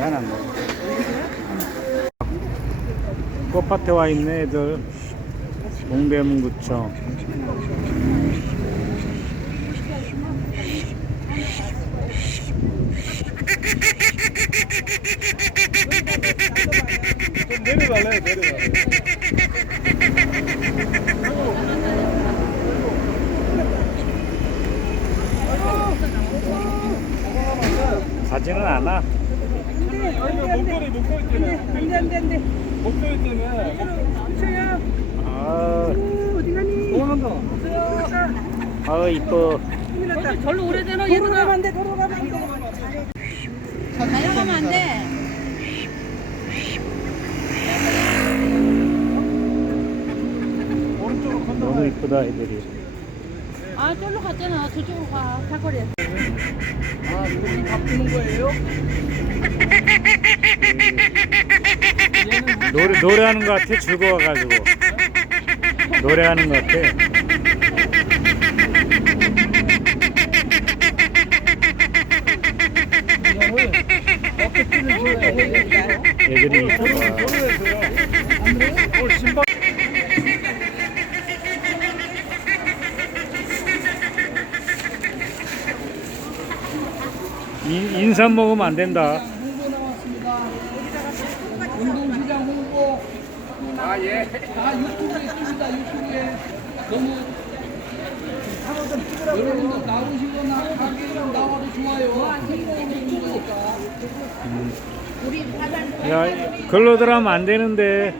하나 뭐. 꽃밭에 와 있네 애들. 동대문구청. 내려갈래 내려갈래 가지는 않아. 아, 어디 이뻐. 절로 오래되나 도로 얘들아 가면 안돼 도로 가면 안 돼 달려가면 오른쪽으로 건너 너무 이쁘다 애들이. 아 절로 갔잖아 저쪽으로 가 사거리에 아 이거 바꾸는 거예요? 노래 노래하는 것 같아 즐거워가지고. 노래하는 것 같아. 애들이 인삼 먹으면 안 된다 운동시장 홍보 아 예. 다 유튜브에 있습니다. 유튜브에. 너무 여러분들 나오시거나 가게로 나와도 좋아요. 유튜브니까. 야, 글로 들어가면 안 되는데.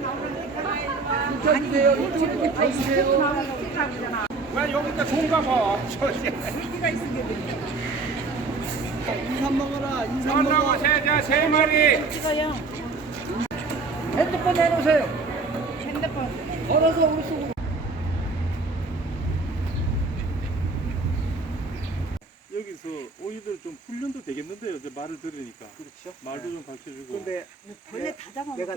붙여주세요. 유튜브 봐주세요. 왜 여기가 좋은가 봐 인삼 먹어라 인삼 먹어. 세자 세 마리. 핸드폰 내놓으세요 핸드폰 걸어서 우리 속으로 여기서 오이들 좀 훈련도 되겠는데요. 이제 말을 들으니까. 그렇죠. 말도 좀 가르쳐주고. 근데 벌레 다 잡아먹겠어